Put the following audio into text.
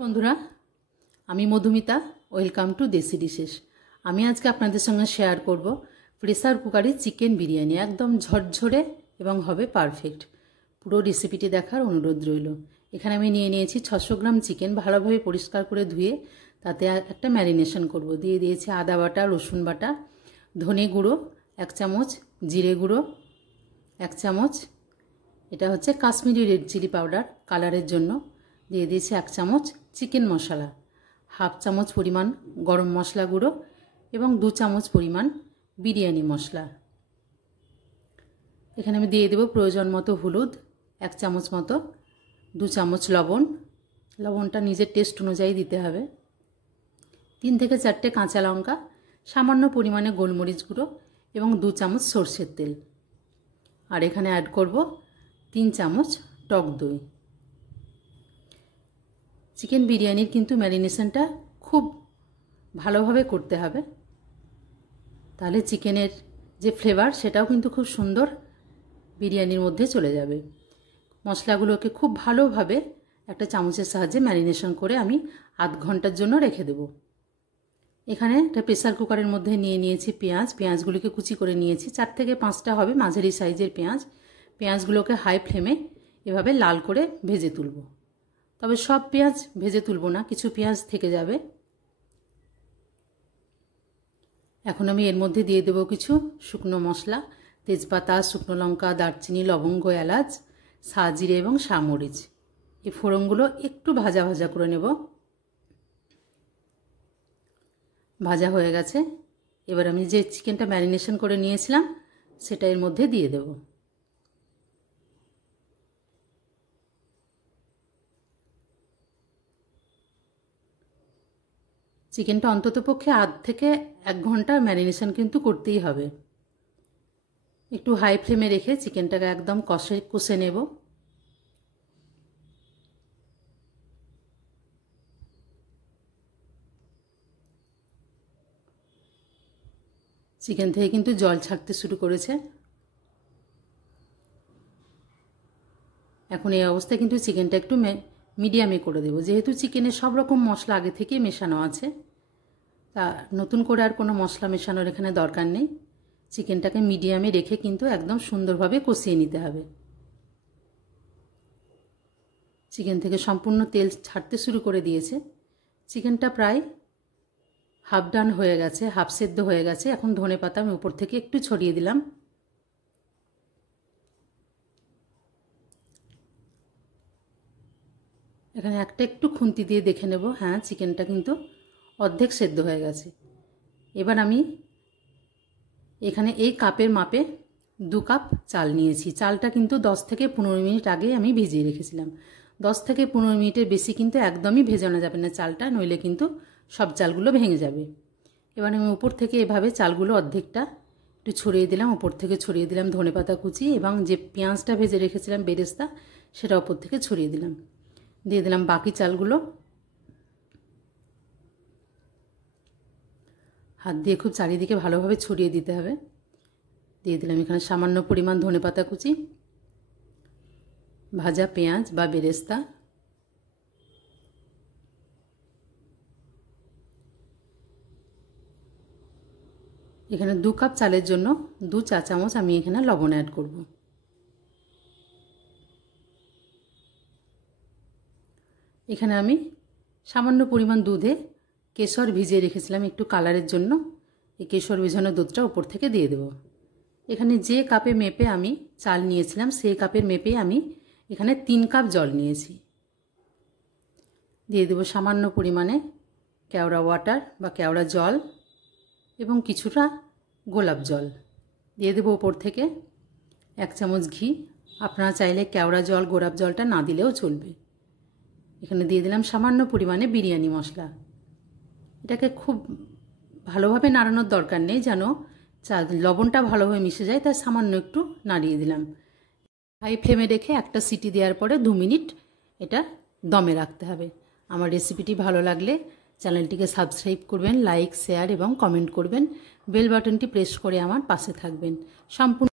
বন্ধুরা, আমি Madhumita. Welcome to দেশি ডিশেস। আমি আজকে আপনাদের সঙ্গে শেয়ার করব প্রেসার কুকারে চিকেন বিরিয়ানি। একদম ঝরঝরে এবং হবে পারফেক্ট। পুরো রেসিপিটি দেখার অনুরোধ রইল। এখানে আমি নিয়ে নিয়েছি 600 গ্রাম চিকেন, ভালোভাবে পরিষ্কার করে ধুয়ে তাতে একটা ম্যারিনেশন করব। দিয়ে দিয়েছি আদা বাটা, রসুন বাটা, ধনে গুঁড়ো 1 চামচ, জিরে গুঁড়ো 1 চামচ, এটা হচ্ছে কাশ্মীরি রেড চিলি পাউডার কালারের জন্য। দিয়ে দিয়েছি 1 চামচ চিকেন মশলা, 1/2 চামচ পরিমাণ গরম মশলা গুঁড়ো এবং 2 চামচ পরিমাণ বিরিয়ানি মশলা। এখানে আমি দিয়ে দেব প্রয়োজন মতো হলুদ 1 চামচ মতো, 2 চামচ লবণ, লবণটা নিজের টেস্ট অনুযায়ী দিতে হবে, 3 থেকে 4টে কাঁচা লঙ্কা, সামান্য পরিমাণে গোলমরিচ গুঁড়ো এবং 2 চামচ সরষের তেল। আর এখানে অ্যাড করব 3 চামচ টক দই। চিকেন বিরিয়ানির কিন্তু ম্যারিনেশনটা খুব ভালোভাবে করতে হবে, তাহলে চিকেনের যে ফ্লেভার সেটাও কিন্তু খুব সুন্দর বিরিয়ানির মধ্যে চলে যাবে। মশলাগুলোকে খুব ভালোভাবে একটা চামচের সাহায্যে ম্যারিনেশন করে আমি আধ ঘন্টার জন্য রেখে দেব। এখানে একটা প্রেসার কুকারের মধ্যে নিয়ে নিয়েছি পেঁয়াজগুলোকে কুচি করে নিয়েছি। 4 থেকে 5টা হবে মাঝারি সাইজের পেঁয়াজগুলোকে হাই ফ্লেমে এভাবে লাল করে ভেজে তুলব। তবে সব পেঁয়াজ ভেজে তুলব না, কিছু পেঁয়াজ থেকে যাবে। এখন আমি এর মধ্যে দিয়ে দেব কিছু শুকনো মশলা, তেজপাতা, শুকনো লঙ্কা, দারচিনি, লবঙ্গ, এলাচ, সাজিরে এবং সামরিচ। এই ফোড়নগুলো একটু ভাজা ভাজা করে নেব। ভাজা হয়ে গেছে। এবার আমি যে চিকেনটা ম্যারিনেশন করে নিয়েছিলাম সেটা এর মধ্যে দিয়ে দেব। চিকেনটা অন্ততপক্ষে আধ থেকে 1 ঘন্টা ম্যারিনেশন কিন্তু করতেই হবে। একটু হাই ফ্লেমে রেখে চিকেনটাকে একদম কষে নেব। চিকেন থেকে কিন্তু জল ছাড়তে শুরু করেছে। এখন এই অবস্থায় কিন্তু চিকেনটা একটু মিডিয়ামে করে দেব, যেহেতু চিকেনে সব রকম মশলা আগে থেকে মেশানো আছে, তা নতুন করে আর কোনো মশলা মেশানোর এখানে দরকার নেই। চিকেনটাকে মিডিয়ামে রেখে কিন্তু একদম সুন্দরভাবে কষিয়ে নিতে হবে। চিকেন থেকে সম্পূর্ণ তেল ছাড়তে শুরু করে দিয়েছে। চিকেনটা প্রায় হাফ ডান হয়ে গেছে, হাফ সেদ্ধ হয়ে গেছে। এখন ধনেপাতা আমি উপর থেকে একটু ছড়িয়ে দিলাম। এখানে একটু খুন্তি দিয়ে দেখে নেব, হ্যাঁ চিকেনটা কিন্তু অর্ধেক সেদ্ধ হয়ে গেছে। এবার আমি এখানে এই কাপের মাপে 2 কাপ চাল নিয়েছি। চালটা কিন্তু 10 থেকে 15 মিনিট আগে আমি ভিজিয়ে রেখেছিলাম। 10 থেকে 15 মিনিটের বেশি কিন্তু একদমই ভেজানো যাবে না চালটা, নইলে কিন্তু সব চালগুলো ভেঙে যাবে। এবার আমি উপর থেকে এভাবে চালগুলো অর্ধেকটা একটু ছড়িয়ে দিলাম, উপর থেকে ছড়িয়ে দিলাম ধনেপাতা কুচি এবং যে পেঁয়াজটা ভেজে রেখেছিলাম বেরেস্তা সেটা উপর থেকে ছড়িয়ে দিলাম। দিয়ে দিলাম বাকি চালগুলো। হাত দিয়ে খুব চারিদিকে ভালোভাবে ছড়িয়ে দিতে হবে। দিয়ে দিলাম এখানে সামান্য পরিমাণ ধনেপাতা কুচি, ভাজা পেঁয়াজ বা বেরেস্তা, এখানে 2 কাপ চালের জন্য 2 চা চামচ আমি এখানে লবণ অ্যাড করব। এখানে আমি সামান্য পরিমাণ দুধে কেশর ভিজিয়ে রেখেছিলাম একটু কালারের জন্য। এই কেশর ভেজানো দুধটা উপর থেকে দিয়ে দেব। এখানে যে কাপে মেপে আমি চাল নিয়েছিলাম সেই কাপের মেপে আমি এখানে 3 কাপ জল নিয়েছি। দিয়ে দেব সামান্য পরিমাণে কেওড়া ওয়াটার বা কেওড়া জল এবং কিছুটা গোলাপ জল। দিয়ে দেব উপর থেকে 1 চামচ ঘি। আপনারা চাইলে কেওড়া জল গোলাপ জলটা না দিলেও চলবে। এখানে দিয়ে দিলাম সামান্য পরিমাণে বিরিয়ানি মশলা। এটাকে খুব ভালোভাবে নাড়ানোর দরকার নেই, যেন লবণটা ভালোভাবে মিশে যায়, তাই সামান্য একটু নাড়িয়ে দিলাম। হাই ফ্লেমে রেখে একটা সিটি দেওয়ার পরে 2 মিনিট এটা দমে রাখতে হবে। আমার রেসিপিটি ভালো লাগলে চ্যানেলটিকে সাবস্ক্রাইব করবেন, লাইক, শেয়ার এবং কমেন্ট করবেন। বেল বাটনটি প্রেস করে আমার পাশে থাকবেন। সম্পূর্ণ